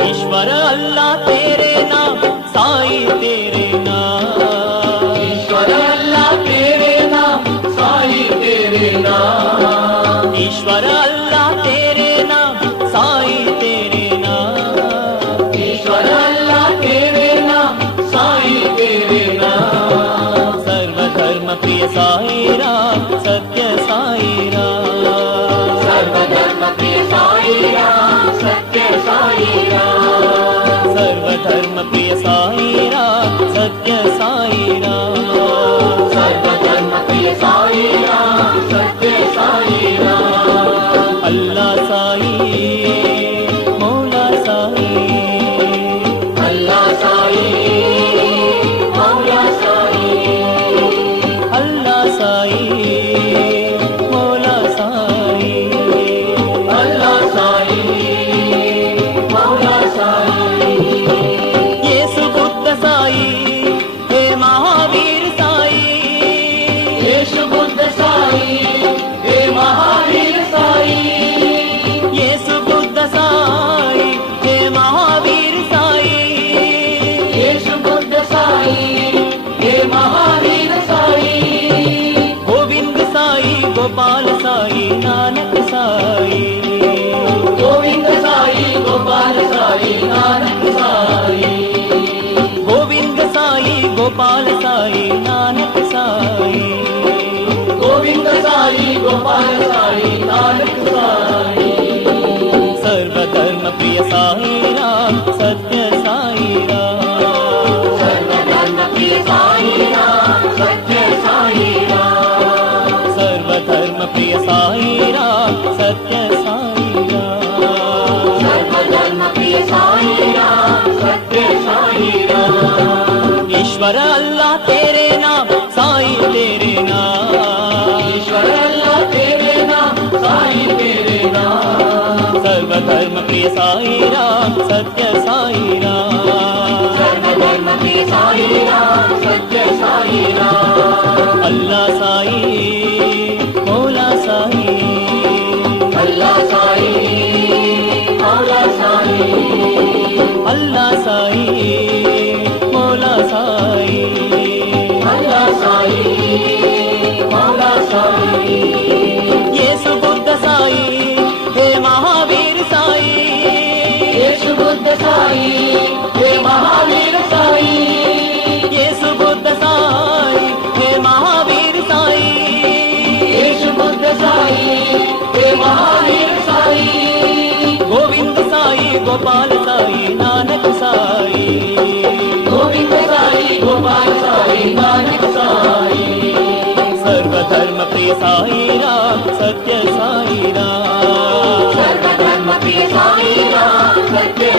ईश्वर अल्लाह तेरे नाम, साई तेरे नाम। ईश्वर अल्लाह तेरे नाम, साई तेरे नाम। ईश्वर अल्लाह तेरे नाम, साई तेरे नाम। ईश्वर अल्लाह तेरे नाम, साई तेरे नाम। सर्वधर्म प्रिय साई राम, सत्य साई राम। सर्वधर्म प्रिय साई राम, सत्य साई राम। सर्वधर्म प्रिय साई राम, सत्य साई राम। सर्वधर्म प्रिय साई राम, सत्य साई राम। अल्लाह साई, मौला साई। अल्लाह साई, मौला साई। अल्लाह साई, मौला साई। अल्लाह साई, मौला साई। येसु बुद्ध साई, हे महावीर साई। येशु बुद्ध साई, हे महावीर साई। येसु बुद्ध साई, हे महावीर साई। येशु बुद्ध साई, हे महावीर साई। गोविंद साई, गोपाल साई, नानक साई। गोविंद साई, गोपाल साई, नानक साई। गोविंद साई, गोपाल साई, नानक साई। गोविंद साई, गोपाल साई, नानक साई। सर्वधर्म प्रिय साई राम, सत्य साई राम। सर्वधर्म प्रिय साई राम, सत्य साई राम। सर्वधर्म प्रिय साई राम, सत्य साई राम। सर्वधर्म प्रिय साई राम, सत्य साई राम। ईश्वर अल्लाह तेरे नाम, साई तेरे नाम। ईश्वर अल्लाह तेरे नाम, साई तेरे नाम। सर्वधर्म प्रिय साई राम, सत्य साई राम। सर्वधर्म प्रिय साई राम, सत्य साई राम। अल्लाह साई, मौला साई। अल्लाह साई, मौला साई। अल्लाह साई, मौला साई। अल्लाह साई, मौला साई। येसु बुद्ध साई, हे महावीर साई। येशु बुद्ध साई, हे महावीर साई। येसु बुद्ध साई, हे महावीर साई। येशु बुद्ध साई, हे महावीर साई। गोविंद साई, गोपाल साई, नानक साई। गोविंद साई, गोपाल साई, नानक साई। सर्वधर्म प्रिय साई राम, सत्य साई राम। सर्वधर्म प्रिय साई राम, सत्य